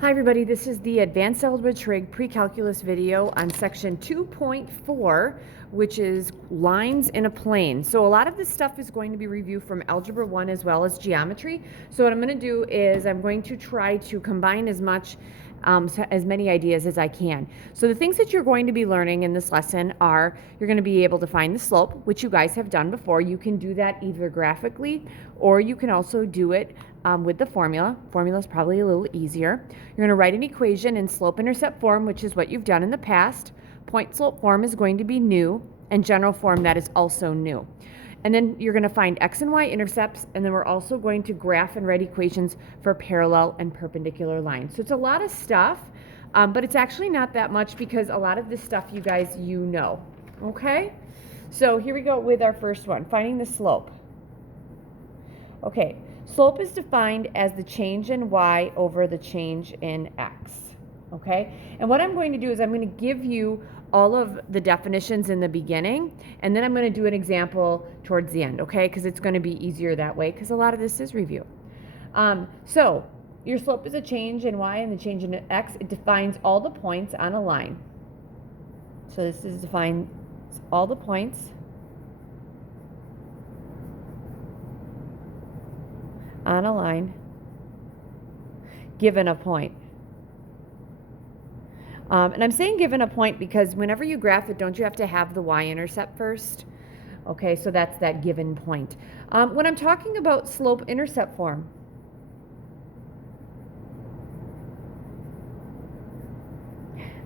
Hi everybody, this is the Advanced Algebra Trig Pre-Calculus video on section 2.4, which is lines in a plane. So a lot of this stuff is going to be reviewed from Algebra 1 as well as geometry. So what I'm going to do is I'm going to try to combine as many ideas as I can. So the things that you're going to be learning in this lesson are you're going to be able to find the slope, which you guys have done before. You can do that either graphically or you can also do it with the formula. Formula is probably a little easier. You're going to write an equation in slope-intercept form, which is what you've done in the past. Point-slope form is going to be new, and general form, that is also new. And then you're going to find x and y intercepts, and then we're also going to graph and write equations for parallel and perpendicular lines. So it's a lot of stuff, but it's actually not that much because a lot of this stuff you guys, you know. Okay? So here we go with our first one, finding the slope. Okay, slope is defined as the change in y over the change in x. Okay? And what I'm going to do is I'm going to give you all of the definitions in the beginning, and then I'm going to do an example towards the end, okay? Because it's going to be easier that way, because a lot of this is review. So your slope is a change in y and the change in x. It defines all the points on a line. So this is defines all the points on a line given a point. And I'm saying given a point because whenever you graph it, don't you have to have the y-intercept first? Okay, so that's that given point. When I'm talking about slope-intercept form,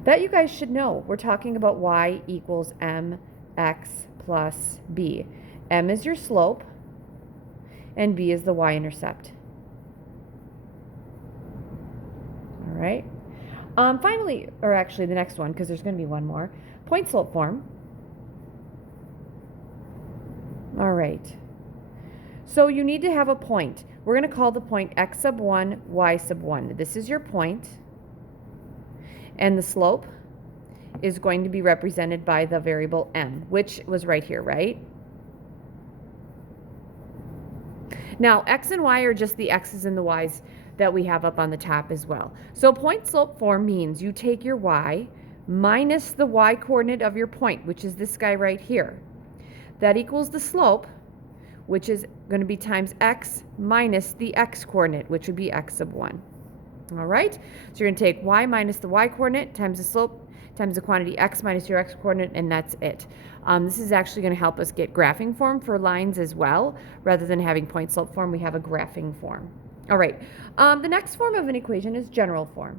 that you guys should know, we're talking about y equals mx plus b. M is your slope, and b is the y-intercept. All right. Finally, or actually the next one, because there's going to be one more, point-slope form. All right. So you need to have a point. We're going to call the point x sub 1, y sub 1. This is your point. And the slope is going to be represented by the variable m, which was right here, right? Now, x and y are just the x's and the y's that we have up on the top as well. So point-slope form means you take your y minus the y-coordinate of your point, which is this guy right here. That equals the slope, which is going to be times x minus the x-coordinate, which would be x sub 1. All right? So you're going to take y minus the y-coordinate times the slope times the quantity x minus your x-coordinate, and that's it. This is actually going to help us get graphing form for lines as well. Rather than having point-slope form, we have a graphing form. All right. The next form of an equation is general form,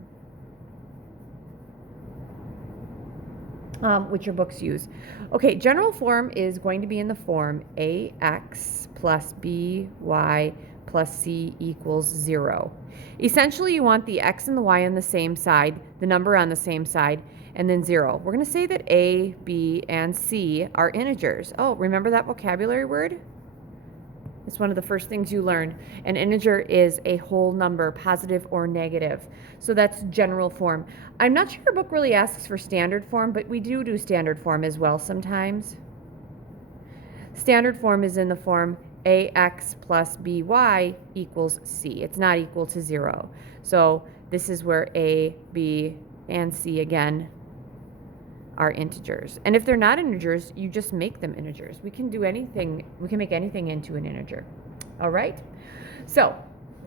which your books use. Okay, general form is going to be in the form ax plus by plus c equals 0. Essentially, you want the x and the y on the same side, the number on the same side, and then 0. We're going to say that a, b, and c are integers. Oh, remember that vocabulary word? It's one of the first things you learn. An integer is a whole number, positive or negative. So that's general form. I'm not sure your book really asks for standard form, but we do standard form as well sometimes. Standard form is in the form ax plus by equals c. It's not equal to 0. So this is where a, b, and c again are integers. And if they're not integers, you just make them integers. We can do anything, we can make anything into an integer. All right? So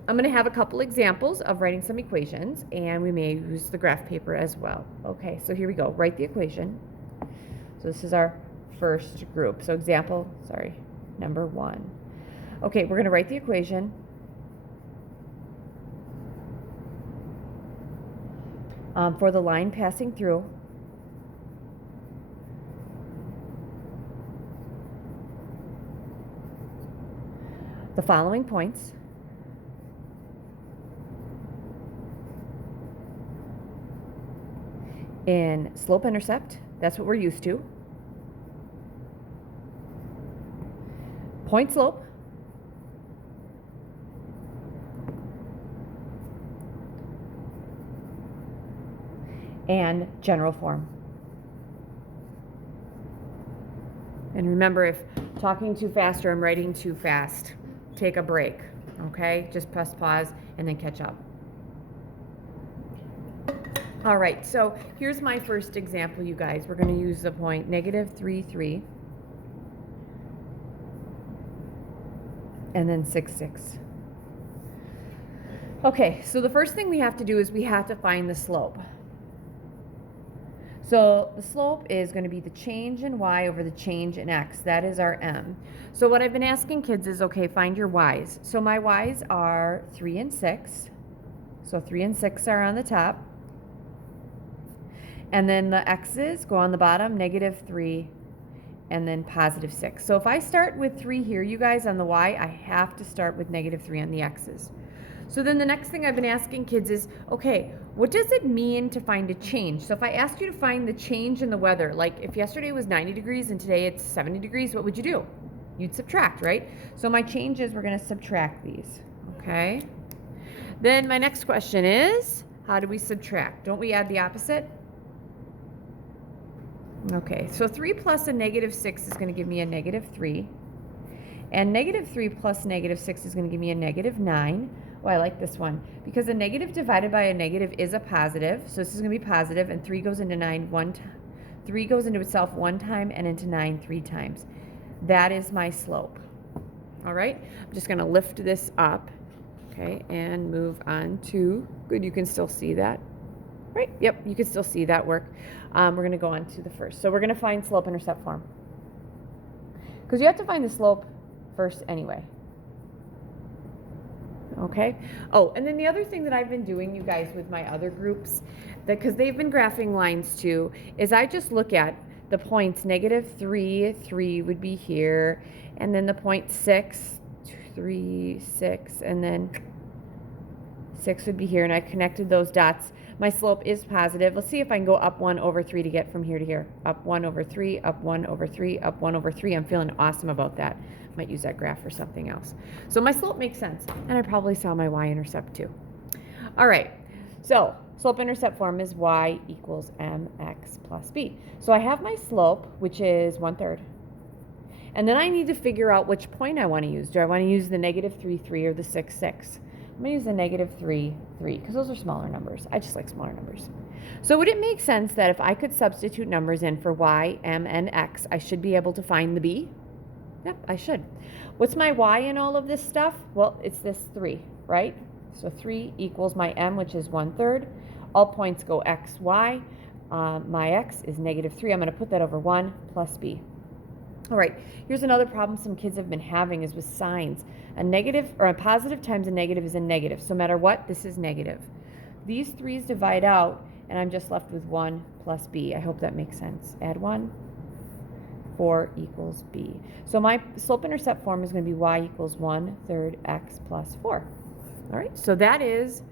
I'm going to have a couple examples of writing some equations, and we may use the graph paper as well. Okay, so here we go. Write the equation. So this is our first group. So number 1. Okay, we're going to write the equation. For the line passing through. The following points. In slope-intercept, that's what we're used to. Point-slope. And general form. And remember, if talking too fast or I'm writing too fast, take a break, okay? Just press pause and then catch up. All right, so here's my first example, you guys. We're going to use the point -3, 3, and then 6, 6. Okay, so the first thing we have to do is we have to find the slope. So the slope is going to be the change in y over the change in x. That is our m. So what I've been asking kids is, okay, find your y's. So my y's are 3 and 6. So 3 and 6 are on the top. And then the x's go on the bottom, -3, and then +6. So if I start with 3 here, you guys, on the y, I have to start with -3 on the x's. So then the next thing I've been asking kids is, okay, what does it mean to find a change? So if I asked you to find the change in the weather, like if yesterday was 90 degrees and today it's 70 degrees, what would you do? You'd subtract, right? So my change is we're going to subtract these, okay? Then my next question is, how do we subtract? Don't we add the opposite? Okay, so 3 plus a -6 is going to give me a -3. And -3 plus -6 is going to give me a -9. Oh, I like this one. Because a negative divided by a negative is a positive. So this is going to be positive, and 3 goes into 9 one time. 3 goes into itself 1 time and into 9 3 times. That is my slope. All right, I'm just going to lift this up, okay, and move on to, good, you can still see that. Right, yep, you can still see that work. We're going to go on to the first. So we're going to find slope-intercept form. Because you have to find the slope first anyway. Okay. Oh, and then the other thing that I've been doing, you guys, with my other groups, because they've been graphing lines too, is I just look at the points -3, 3 would be here, and then the point 6, 3, 6, and then 6 would be here, and I connected those dots. My slope is positive. Let's see if I can go up 1 over 3 to get from here to here. Up 1 over 3, up 1 over 3, up 1 over 3. I'm feeling awesome about that. Might use that graph for something else. So my slope makes sense, and I probably saw my y-intercept too. All right, so slope-intercept form is y equals mx plus b. So I have my slope, which is 1/3. And then I need to figure out which point I want to use. Do I want to use the -3, 3 or the 6, 6? I'm going to use the -3, 3, because those are smaller numbers. I just like smaller numbers. So would it make sense that if I could substitute numbers in for y, m, and x, I should be able to find the b? Yep, I should. What's my y in all of this stuff? Well, it's this 3, right? So 3 equals my m, which is 1/3. All points go x, y. My x is -3. I'm going to put that over 1 plus b. All right, here's another problem some kids have been having is with signs. A negative or a positive times a negative is a negative. So no matter what, this is negative. These 3's divide out, and I'm just left with 1 plus b. I hope that makes sense. Add 1, 4 equals b. So my slope-intercept form is going to be y equals 1/3 x plus 4. All right, so that is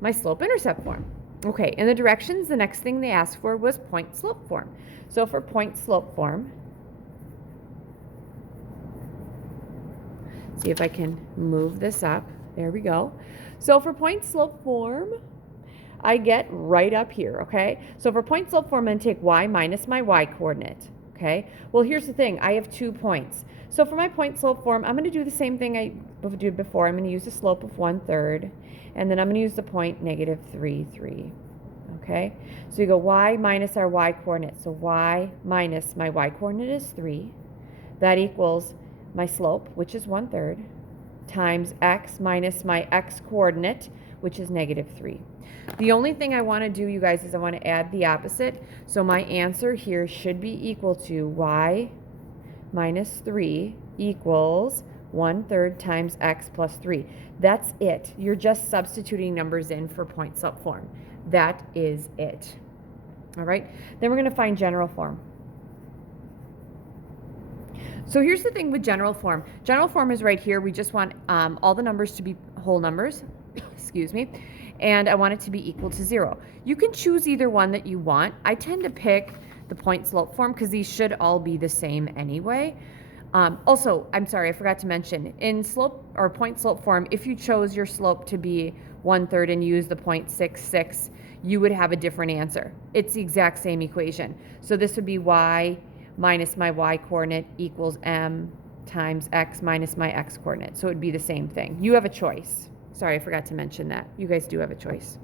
my slope-intercept form. Okay, in the directions, the next thing they asked for was point-slope form. So for point-slope form, see if I can move this up. There we go. So for point slope form, I get right up here, okay? So for point slope form, I'm going to take y minus my y coordinate, okay? Well, here's the thing. I have 2 points. So for my point slope form, I'm going to do the same thing I did before. I'm going to use the slope of 1/3, and then I'm going to use the point -3, 3, okay? So we go y minus our y coordinate. So y minus my y coordinate is 3. That equals my slope, which is 1/3, times x minus my x coordinate, which is -3. The only thing I want to do, you guys, is I want to add the opposite. So my answer here should be equal to y minus 3 equals 1/3 times x plus 3. That's it. You're just substituting numbers in for point slope form. That is it. All right. Then we're going to find general form. So here's the thing with general form. General form is right here. We just want all the numbers to be whole numbers, excuse me, and I want it to be equal to 0. You can choose either one that you want. I tend to pick the point slope form because these should all be the same anyway. Also, I'm sorry, I forgot to mention, in slope or point slope form, if you chose your slope to be 1/3 and use the 0.66, you would have a different answer. It's the exact same equation. So this would be y minus my y coordinate equals m times x minus my x coordinate. So it would be the same thing. You have a choice. Sorry, I forgot to mention that. You guys do have a choice.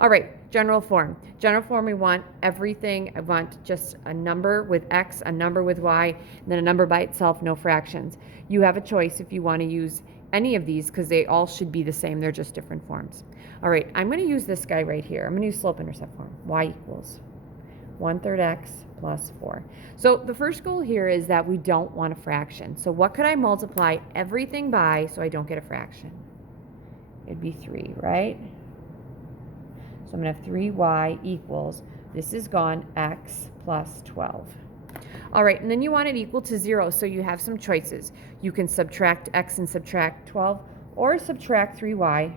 All right, general form. General form, we want everything. I want just a number with X, a number with Y, and then a number by itself, no fractions. You have a choice if you want to use any of these because they all should be the same. They're just different forms. All right, I'm going to use this guy right here. I'm going to use slope-intercept form. Y equals 1/3 X plus 4. So the first goal here is that we don't want a fraction. So what could I multiply everything by so I don't get a fraction? It'd be 3, right? So I'm going to have 3y equals, this is gone, x plus 12. All right, and then you want it equal to 0, so you have some choices. You can subtract x and subtract 12, or subtract 3y,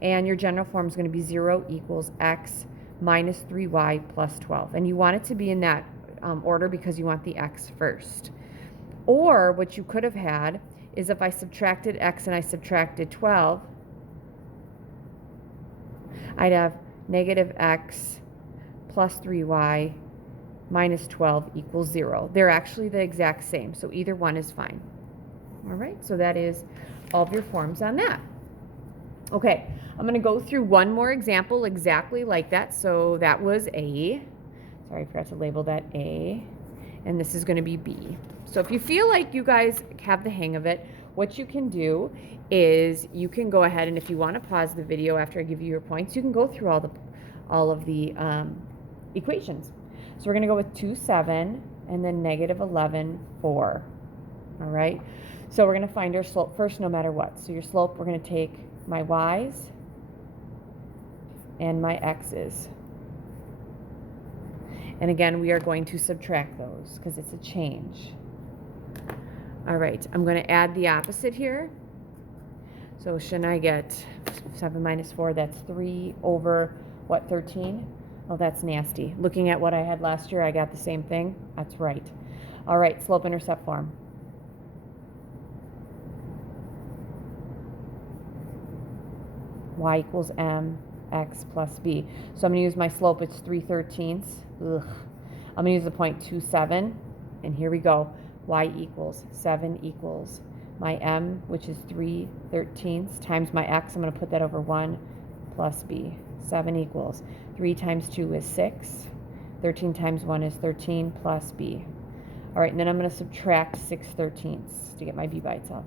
and your general form is going to be 0 equals x minus 3y plus 12. And you want it to be in that order because you want the x first. Or what you could have had is if I subtracted x and I subtracted 12, I'd have negative x plus 3y minus 12 equals 0. They're actually the exact same, so either one is fine. All right, so that is all of your forms on that. Okay, I'm going to go through one more example exactly like that. So that was A. Sorry, I forgot to label that A. And this is going to be B. So if you feel like you guys have the hang of it, what you can do is you can go ahead and if you want to pause the video after I give you your points, you can go through all of the equations. So we're going to go with 2, 7, and then negative 11, 4. All right. So we're going to find our slope first no matter what. So your slope, we're going to take my y's and my x's. And again, we are going to subtract those because it's a change. All right, I'm going to add the opposite here. So shouldn't I get 7 minus 4? That's 3 over, what, 13? Oh, that's nasty. Looking at what I had last year, I got the same thing. That's right. All right, slope-intercept form. Y equals m, x plus b. So I'm going to use my slope. It's 3/13. Ugh. I'm going to use the point 2,7. And here we go. Y equals 7 equals my m, which is 3/13 times my x. I'm going to put that over 1 plus b. 7 equals 3 times 2 is 6. 13 times 1 is 13 plus b. All right, and then I'm going to subtract 6/13 to get my b by itself.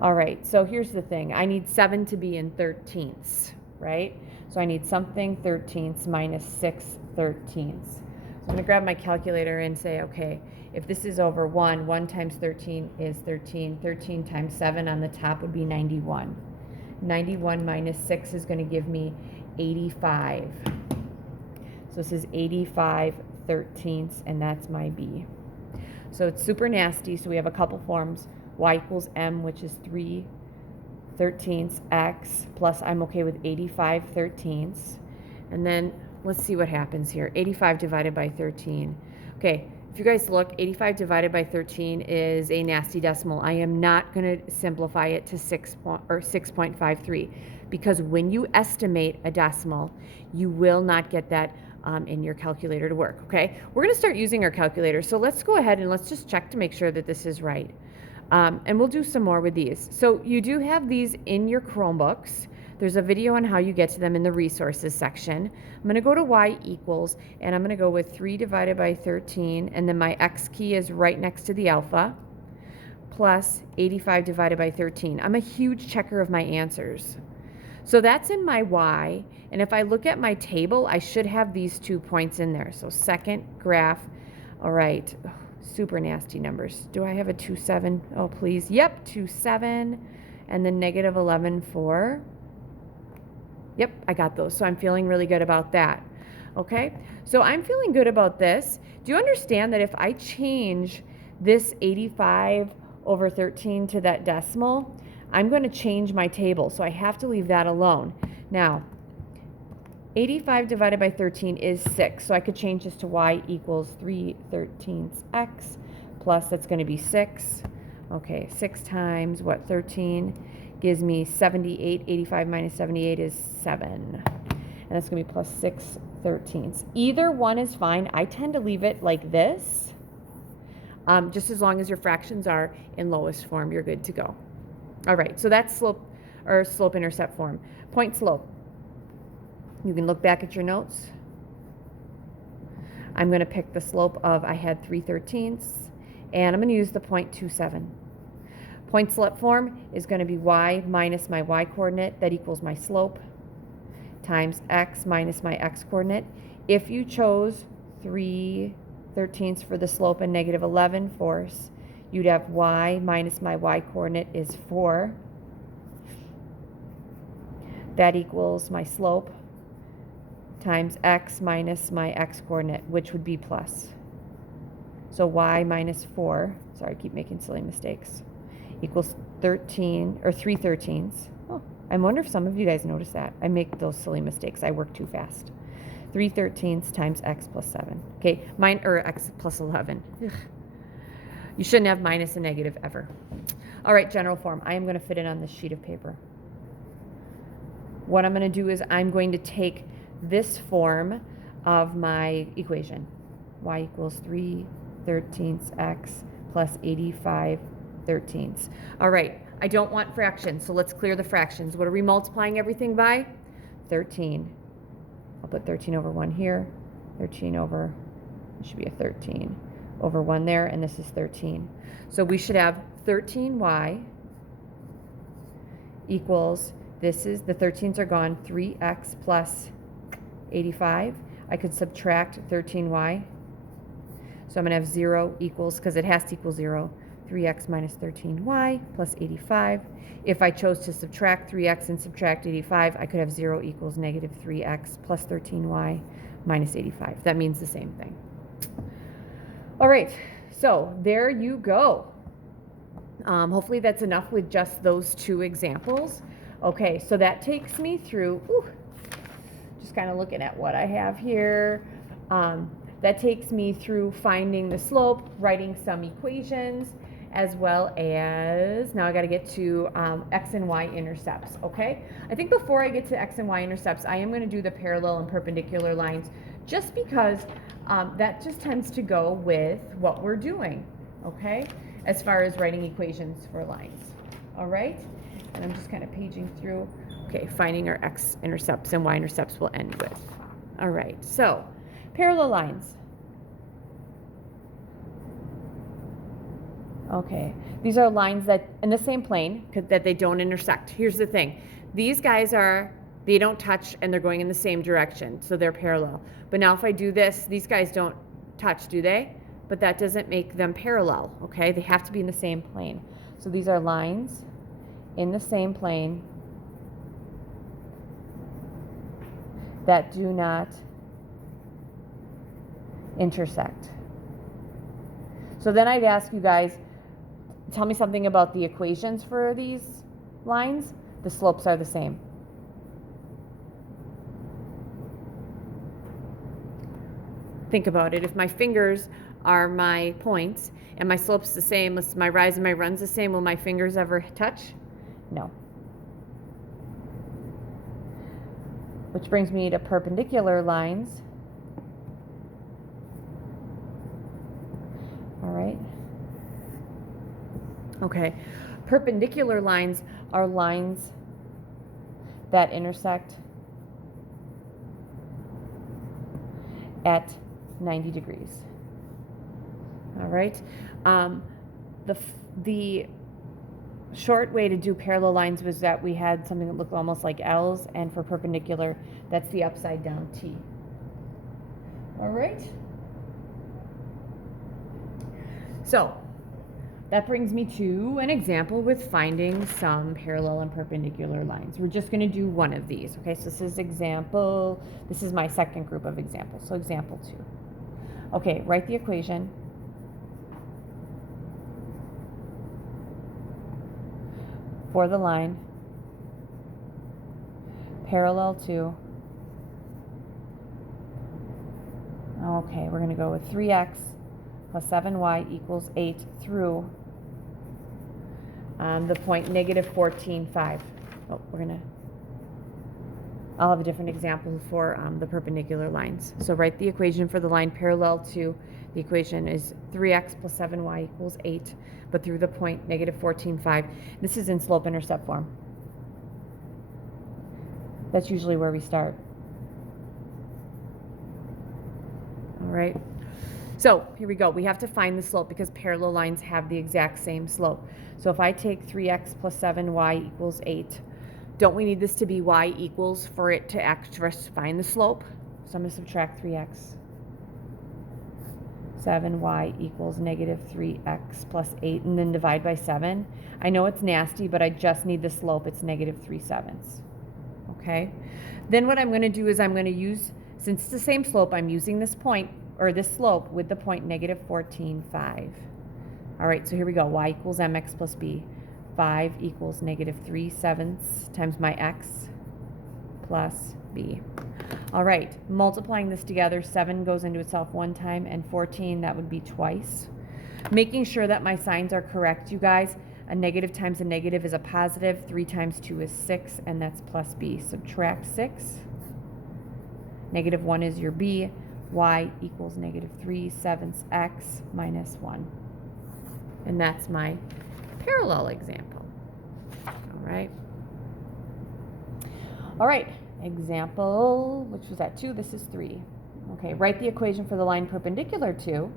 All right, so here's the thing. I need 7 to be in 13ths, right? So I need something 13ths minus 6/13. So I'm going to grab my calculator and say, okay, if this is over 1, 1 times 13 is 13. 13 times 7 on the top would be 91. 91 minus 6 is going to give me 85. So this is 85/13, and that's my b. So it's super nasty, so we have a couple forms. Y equals m, which is 3/13 x, plus I'm okay with 85/13. And then let's see what happens here. 85 divided by 13. Okay, if you guys look, 85 divided by 13 is a nasty decimal. I am not going to simplify it to 6.53 because when you estimate a decimal, you will not get that in your calculator to work, okay? We're going to start using our calculator. So let's go ahead and let's just check to make sure that this is right. And we'll do some more with these. So you do have these in your Chromebooks. There's a video on how you get to them in the resources section. I'm going to go to y equals, and I'm going to go with 3 divided by 13, and then my x key is right next to the alpha, plus 85 divided by 13. I'm a huge checker of my answers. So that's in my y, and if I look at my table, I should have these 2 points in there. So second graph, all right. Super nasty numbers. Do I have a 2, 7? Oh, please. Yep, 2, 7. And then negative 11, 4. Yep, I got those. So I'm feeling really good about that. Okay, so I'm feeling good about this. Do you understand that if I change this 85/13 to that decimal, I'm going to change my table. So I have to leave that alone. Now, 85 divided by 13 is 6, so I could change this to y equals 3/13 x, plus that's going to be 6. Okay, 6 times, what, 13 gives me 78. 85 minus 78 is 7. And that's going to be plus 6/13. Either one is fine. I tend to leave it like this. Just as long as your fractions are in lowest form, you're good to go. All right, so that's slope-intercept form. Point slope. You can look back at your notes. I'm going to pick the slope of, I had 3/13, and I'm going to use the 0.27. Point slope form is going to be y minus my y coordinate, that equals my slope, times x minus my x coordinate. If you chose 3/13 for the slope and -11 force, you'd have y minus my y coordinate is 4. That equals my slope times x minus my x coordinate, which would be plus. So y minus 4, sorry, I keep making silly mistakes, equals 13, or 3/13. Oh, I wonder if some of you guys notice that. I make those silly mistakes. I work too fast. 3/13 times x plus 7. Okay, x plus 11. Ugh. You shouldn't have minus and negative ever. All right, general form. I am going to fit it on this sheet of paper. What I'm going to do is I'm going to take this form of my equation. Y equals 3/13 x plus 85/13. All right, I don't want fractions, so let's clear the fractions. What are we multiplying everything by? 13. I'll put 13 over 1 here, 13 over, it should be a 13, over 1 there, and this is 13. So we should have 13y equals, this is, the 13s are gone, 3x plus 85. I could subtract 13y. So I'm going to have 0 equals, because it has to equal 0, 3x minus 13y plus 85. If I chose to subtract 3x and subtract 85, I could have 0 equals negative 3x plus 13y minus 85. That means the same thing. All right, so there you go. Hopefully that's enough with just those two examples. Okay, so that takes me through, just kind of looking at what I have here. That takes me through finding the slope, writing some equations, as well as, now I got to get to x and y intercepts, okay? I think before I get to x and y intercepts, I am going to do the parallel and perpendicular lines, just because that just tends to go with what we're doing, okay? As far as writing equations for lines, all right? And I'm just kind of paging through. Okay, finding our x-intercepts and y-intercepts we'll end with. All right, so parallel lines. Okay, these are lines that in the same plane that they don't intersect. Here's the thing. These guys they don't touch and they're going in the same direction, so they're parallel. But now if I do this, these guys don't touch, do they? But that doesn't make them parallel, okay? They have to be in the same plane. So these are lines in the same plane that do not intersect. So then I'd ask you guys, tell me something about the equations for these lines. The slopes are the same. Think about it. If my fingers are my points and my slope's the same, my rise and my run's the same, will my fingers ever touch? No. Which brings me to perpendicular lines. All right. Okay. Perpendicular lines are lines that intersect at 90 degrees. All right. The short way to do parallel lines was that we had something that looked almost like L's, and for perpendicular, that's the upside down T. All right. So that brings me to an example with finding some parallel and perpendicular lines. We're just going to do one of these. Okay, so this is my second group of examples. So example 2. Okay, write the equation. For the line parallel to, okay, we're going to go with 3x plus 7y equals 8 through the point -14, 5. Oh, I'll have a different example for the perpendicular lines. So write the equation for the line parallel to the equation is 3x plus 7y equals 8, but through the point negative 14.5. This is in slope-intercept form. That's usually where we start. All right. So here we go. We have to find the slope because parallel lines have the exact same slope. So if I take 3x plus 7y equals 8, don't we need this to be y equals for it to find the slope? So I'm going to subtract 3x. 7y equals negative 3x plus 8, and then divide by 7. I know it's nasty, but I just need the slope. It's negative 3/7. Okay? Then what I'm going to do is I'm going to use, since it's the same slope, I'm using this point, or this slope, with the point negative 14.5. All right, so here we go. Y equals mx plus b. 5 equals negative 3/7 times my x plus b. All right, multiplying this together, 7 goes into itself one time, and 14, that would be twice. Making sure that my signs are correct, you guys. A negative times a negative is a positive. 3 times 2 is 6, and that's plus b. Subtract 6. Negative 1 is your b. Y equals negative 3/7 x minus 1. And that's my parallel example. All right. All right. Example, which was at 2, this is 3. Okay, write the equation for the line perpendicular to.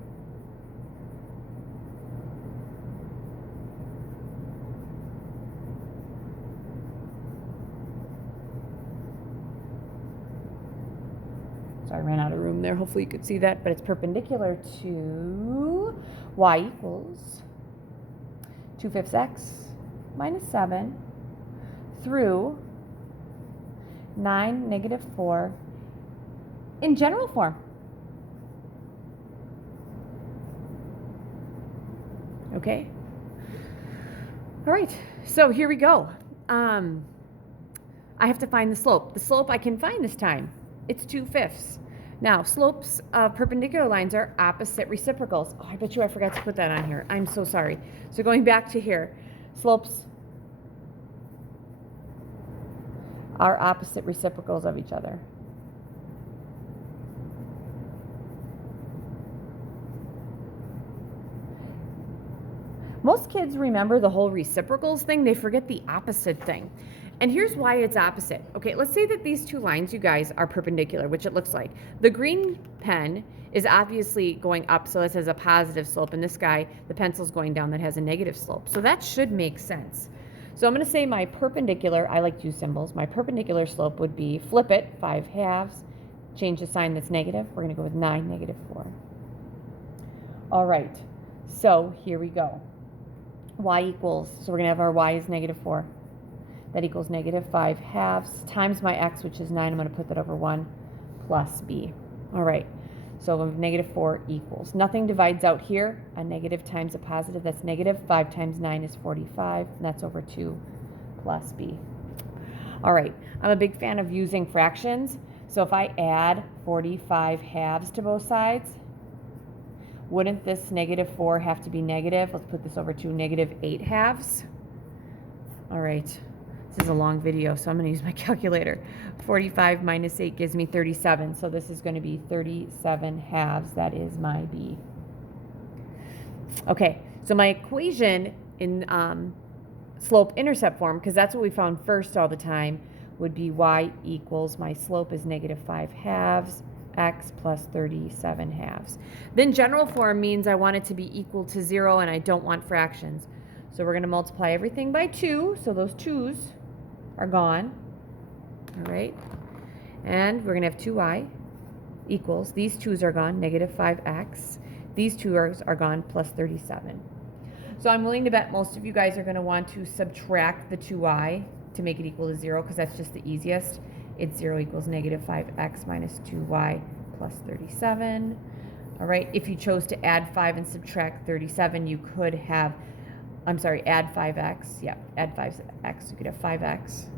So I ran out of room there. Hopefully you could see that, but it's perpendicular to y equals 2/5 x minus 7 through 9, negative 4 in general form. Okay. All right. So here we go. I have to find the slope. The slope I can find this time. It's 2/5. Now, slopes of perpendicular lines are opposite reciprocals. Oh, I bet you I forgot to put that on here. I'm so sorry. So going back to here, slopes are opposite reciprocals of each other. Most kids remember the whole reciprocals thing. They forget the opposite thing. And here's why it's opposite. Okay, let's say that these two lines, you guys, are perpendicular, which it looks like. The green pen is obviously going up, so this has a positive slope, and this guy, the pencil's going down, that has a negative slope. So that should make sense. So I'm going to say my perpendicular, I like to use symbols, my perpendicular slope would be, flip it, 5/2, change the sign that's negative. We're going to go with 9, negative 4. All right, so here we go. Y equals, so we're going to have our y is negative 4. That equals negative 5/2 times my x, which is 9. I'm going to put that over 1 plus b. All right, so negative 4 equals. Nothing divides out here. A negative times a positive, that's negative. 5 times 9 is 45, and that's over 2 plus b. All right, I'm a big fan of using fractions. So if I add 45/2 to both sides, wouldn't this negative 4 have to be negative? Let's put this over to negative 8/2. All right. This is a long video, so I'm going to use my calculator. 45 minus 8 gives me 37, so this is going to be 37/2. That is my b. Okay, so my equation in slope-intercept form, because that's what we found first all the time, would be y equals, my slope is negative 5/2, x plus 37/2. Then general form means I want it to be equal to 0, and I don't want fractions. So we're going to multiply everything by 2, so those 2's are gone. All right, and we're going to have 2y equals, these 2's are gone, negative 5x. These 2's are gone, plus 37. So I'm willing to bet most of you guys are going to want to subtract the 2y to make it equal to 0, because that's just the easiest. It's 0 equals negative 5x minus 2y plus 37. All right, if you chose to add 5 and subtract 37, you could have, add 5x. Yeah, add 5x. You could have 5x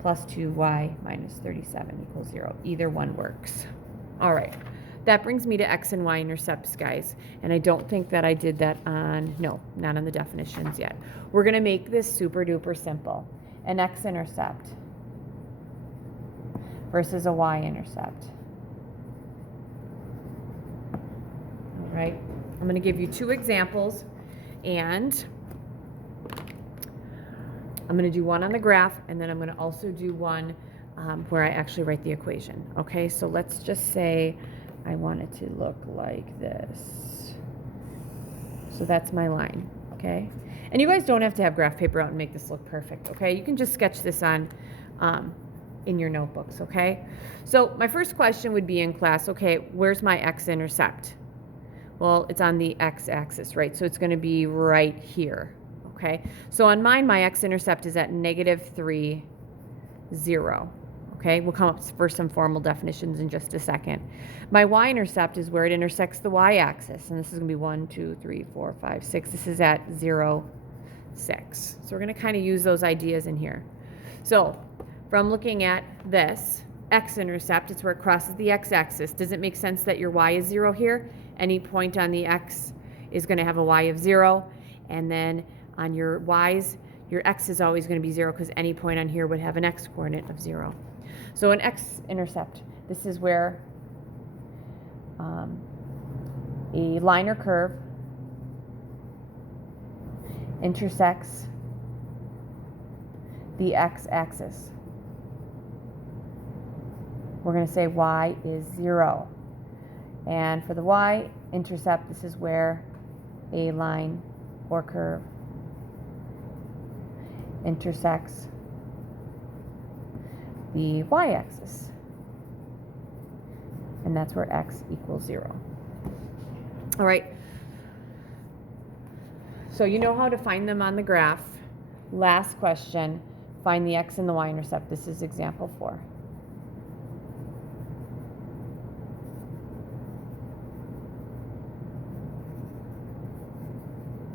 plus 2y minus 37 equals 0. Either one works. All right. That brings me to x and y intercepts, guys. And I don't think that I did that on, no, not on the definitions yet. We're going to make this super duper simple. An x-intercept versus a y-intercept. All right, I'm going to give you two examples, and I'm going to do one on the graph, and then I'm going to also do one where I actually write the equation. Okay, so let's just say I want it to look like this. So that's my line, okay? And you guys don't have to have graph paper out and make this look perfect, okay? You can just sketch this on in your notebooks, okay? So my first question would be in class, okay, where's my x-intercept? Well, it's on the x-axis, right? So it's going to be right here, okay? So on mine, my x-intercept is at -3, 0. Okay, we'll come up for some formal definitions in just a second. My y-intercept is where it intersects the y-axis, and this is going to be 1, 2, 3, 4, 5, 6. This is at 0, 6. So we're going to kind of use those ideas in here. So from looking at this, x-intercept, it's where it crosses the x-axis. Does it make sense that your y is 0 here? Any point on the x is going to have a y of 0, and then on your y's, your x is always going to be 0 because any point on here would have an x coordinate of 0. So an x-intercept, this is where a line or curve intersects the x-axis. We're going to say y is 0. And for the y-intercept, this is where a line or curve intersects the y-axis, and that's where x equals 0. All right, so you know how to find them on the graph. Last question, find the x and the y-intercept. This is example 4.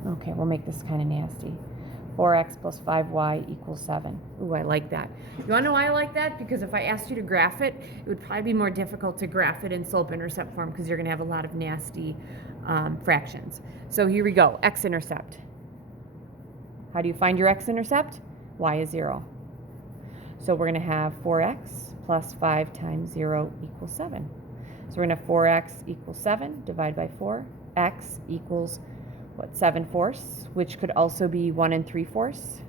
Okay, we'll make this kind of nasty. 4x plus 5y equals 7. Ooh, I like that. You want to know why I like that? Because if I asked you to graph it, it would probably be more difficult to graph it in slope-intercept form because you're going to have a lot of nasty fractions. So here we go, x-intercept. How do you find your x-intercept? Y is 0. So we're going to have 4x plus 5 times 0 equals 7. So we're going to have 4x equals 7, divide by 4. X equals what, 7/4, which could also be 1 3/4.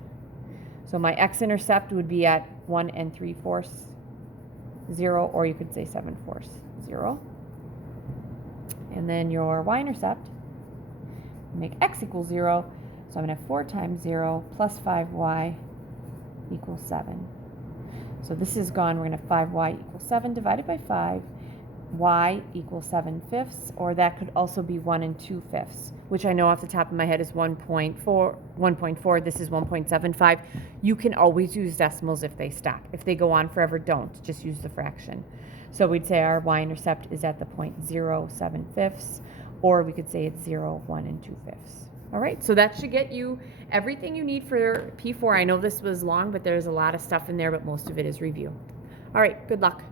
So my x-intercept would be at 1 3/4, 0, or you could say 7/4, 0. And then your y-intercept, make x equals 0. So I'm going to have 4 times 0 plus 5y equals 7. So this is gone. We're going to have 5y equals 7 divided by 5. Y equals 7/5, or that could also be 1 2/5, which I know off the top of my head is 1.4. This is 1.75. You can always use decimals if they stop. If they go on forever, don't. Just use the fraction. So we'd say our y-intercept is at the point 0, 7/5, or we could say it's 0, 1 2/5. All right, so that should get you everything you need for P4. I know this was long, but there's a lot of stuff in there, but most of it is review. All right, good luck.